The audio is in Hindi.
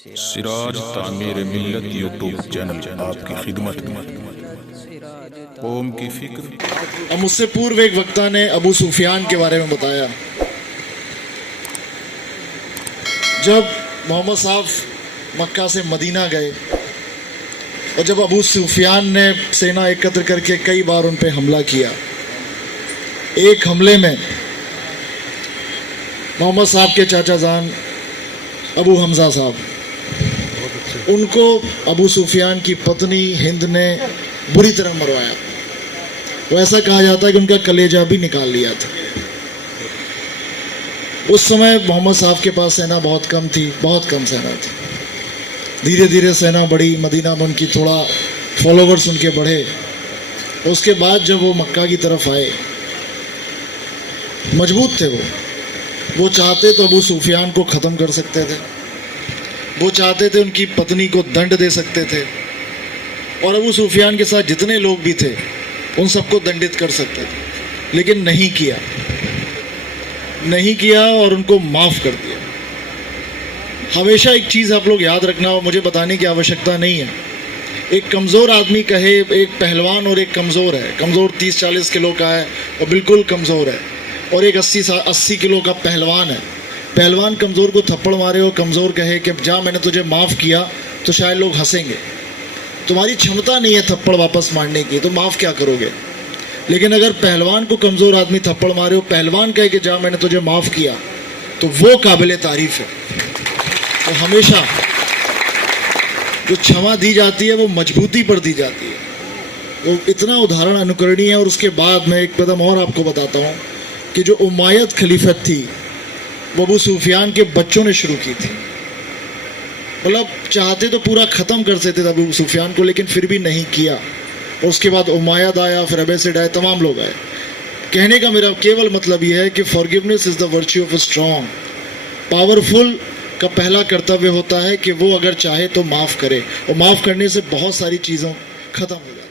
सिराज तामीर मिल्लत यूट्यूब चैनल आपकी खिदमत में कौम की फिक्र। अब मुझसे पूर्व एक वक्ता ने अबू सुफियान के बारे में बताया। जब मोहम्मद साहब मक्का से मदीना गए और जब अबू सुफियान ने सेना एकत्र करके कई बार उन पे हमला किया, एक हमले में मोहम्मद साहब के चाचा जान अबू हमजा साहब, उनको अबू सुफियान की पत्नी हिंद ने बुरी तरह मरवाया। वो ऐसा कहा जाता है कि उनका कलेजा भी निकाल लिया था। उस समय मोहम्मद साहब के पास सेना बहुत कम थी, बहुत कम सेना थी। धीरे धीरे सेना बढ़ी, मदीना में उनकी थोड़ा फॉलोवर्स उनके बढ़े। उसके बाद जब वो मक्का की तरफ आए, मजबूत थे वो चाहते तो अबू सुफियान को ख़त्म कर सकते थे, वो चाहते थे उनकी पत्नी को दंड दे सकते थे, और अबू सुफियान के साथ जितने लोग भी थे उन सबको दंडित कर सकते थे, लेकिन नहीं किया और उनको माफ़ कर दिया। हमेशा एक चीज़ आप लोग याद रखना, और मुझे बताने की आवश्यकता नहीं है। एक कमज़ोर आदमी कहे, एक पहलवान और एक कमज़ोर है, कमज़ोर 30-40 किलो का है और बिल्कुल कमज़ोर है, और एक 80 किलो का पहलवान है। पहलवान कमज़ोर को थप्पड़ मारे और कमज़ोर कहे कि जा मैंने तुझे माफ़ किया, तो शायद लोग हंसेंगे। तुम्हारी क्षमता नहीं है थप्पड़ वापस मारने की, तो माफ़ क्या करोगे। लेकिन अगर पहलवान को कमज़ोर आदमी थप्पड़ मारे और पहलवान कहे कि जा मैंने तुझे माफ़ किया, तो वो काबिल तारीफ़ है। तो हमेशा जो क्षमा दी जाती है वो मजबूती पर दी जाती है। वो इतना उदाहरण अनुकरणीय है। और उसके बाद मैं एक कदम और आपको बताता हूँ कि जो उमायद खलीफत थी वो अबू सुफियान के बच्चों ने शुरू की थी। मतलब चाहते तो पूरा ख़त्म कर सकते थे अबू सुफियान को, लेकिन फिर भी नहीं किया। और उसके बाद उमायद आया, फिर अबैसिड आए, तमाम लोग आए। कहने का मेरा केवल मतलब ये है कि forgiveness is the virtue of a strong. Powerful का पहला कर्तव्य होता है कि वो अगर चाहे तो माफ़ करे, और माफ़ करने से बहुत सारी चीज़ों ख़त्म हो जाती है।